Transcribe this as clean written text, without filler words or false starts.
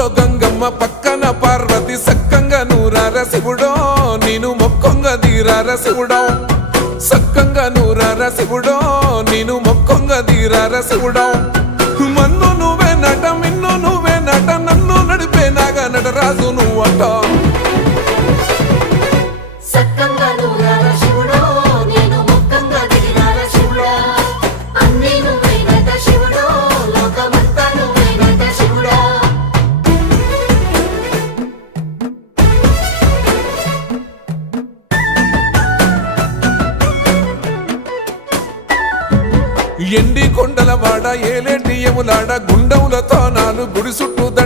పక్కూర్లో గంగమ్మ పక్కన పార్వతి సక్కంగా నూరార శివుడో నేను మొక్కొంగ దీరార శివుడో సక్కంగా నూరార శివుడో నేను మొక్కొంగ దీరార శివుడో మన్ను నువ్వే నట మిన్ను నువ్వే నట నన్ను నడిపే నాగా నటరాజు నువ్వట ఎండి కొండల వాడ ఏలేటి యములాడ గుండములతో నాలు గుడి చుట్టూ